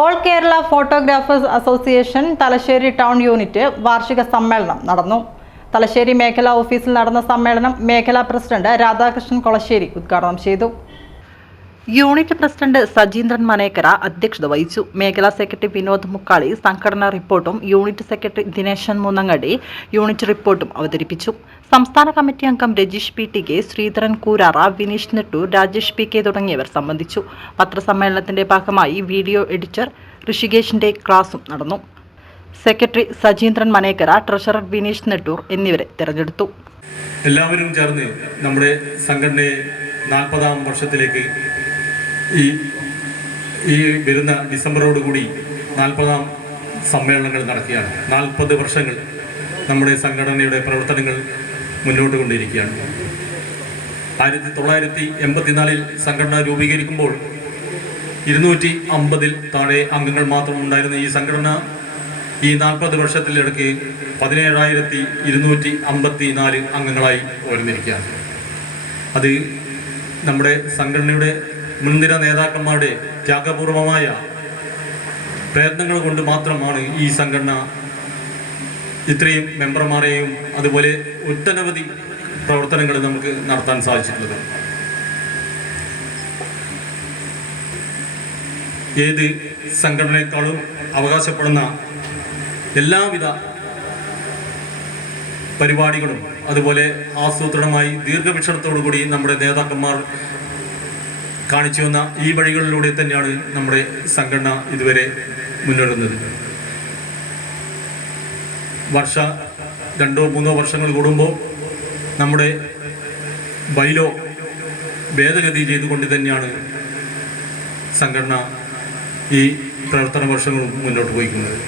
All Kerala photographers association Thalassery town unit വാർഷിക സമ്മേളനം നടന്നു. തലശ്ശേരി മേഖലാ ഓഫീസിൽ നടന്ന സമ്മേളനം മേഖലാ പ്രസിഡന്റ് രാധാകൃഷ്ണൻ കൊളശ്ശേരി ഉദ്ഘാടനം ചെയ്തു. യൂണിറ്റ് പ്രസിഡന്റ് സജീന്ദ്രൻ മനേക്കര അധ്യക്ഷത വഹിച്ചു. മേഖലാ സെക്രട്ടറി വിനോദ് മുക്കാളി സംഘടനാ റിപ്പോർട്ടും unit secretary Dineshan Moonnangadi unit റിപ്പോർട്ടും അവതരിപ്പിച്ചു. സംസ്ഥാന കമ്മിറ്റി അംഗം Rajeesh P T K Sreedharan Koorara Vineesh Nettoor Rajesh P K തുടങ്ങിയവർ സംബന്ധിച്ചു. പത്രസമ്മേളനത്തിന്റെ ഭാഗമായി വീഡിയോ എഡിറ്റർ ഋഷികേഷിന്റെ ക്ലാസും നടന്നു. സെക്രട്ടറി സജീന്ദ്രൻ മനേക്കര ട്രഷറർ വിനീഷ് നെട്ടൂർ എന്നിവരെ തെരഞ്ഞെടുത്തു. എല്ലാവരും ചേർന്ന് നമ്മുടെ സംഘടനയെ നാൽപ്പതാം വർഷത്തിലേക്ക് ഈ ഈ വരുന്ന ഡിസംബറോടുകൂടി നാൽപ്പതാം സമ്മേളനങ്ങൾ നടക്കുകയാണ്. നാൽപ്പത് വർഷങ്ങൾ നമ്മുടെ സംഘടനയുടെ പ്രവർത്തനങ്ങൾ മുന്നോട്ട് കൊണ്ടിരിക്കുകയാണ്. ആയിരത്തി തൊള്ളായിരത്തി എൺപത്തിനാലിൽ സംഘടന രൂപീകരിക്കുമ്പോൾ ഇരുന്നൂറ്റി അമ്പതിൽ താഴെ അംഗങ്ങൾ മാത്രം ഉണ്ടായിരുന്ന ഈ സംഘടന ഈ നാൽപ്പത് വർഷത്തിലിടയ്ക്ക് പതിനേഴായിരത്തി ഇരുന്നൂറ്റി അമ്പത്തി നാല് അംഗങ്ങളായി ഉയർന്നിരിക്കുകയാണ്. അത് നമ്മുടെ സംഘടനയുടെ മുൻനിര നേതാക്കന്മാരുടെ ത്യാഗപൂർവമായ പ്രയത്നങ്ങൾ കൊണ്ട് മാത്രമാണ് ഈ സംഘടന ഇത്രയും മെമ്പർമാരെയും അതുപോലെ ഒട്ടനവധി പ്രവർത്തനങ്ങൾ നമുക്ക് നടത്താൻ സാധിച്ചിട്ടുള്ളത്. ഏത് സംഘടനയെക്കാളും അവകാശപ്പെടുന്ന എല്ലാവിധ പരിപാടികളും അതുപോലെ ആസൂത്രണമായി ദീർഘവീക്ഷണത്തോടു കൂടി നമ്മുടെ നേതാക്കന്മാർ കാണിച്ചു വന്ന ഈ വഴികളിലൂടെ തന്നെയാണ് നമ്മുടെ സംഘടന ഇതുവരെ മുന്നേറുന്നത്. വർഷ രണ്ടോ മൂന്നോ വർഷങ്ങൾ കൂടുമ്പോൾ നമ്മുടെ ബൈലോ ഭേദഗതി ചെയ്തുകൊണ്ട് തന്നെയാണ് സംഘടന ഈ പ്രവർത്തന വർഷങ്ങൾ മുന്നോട്ട് പോയിക്കുന്നത്.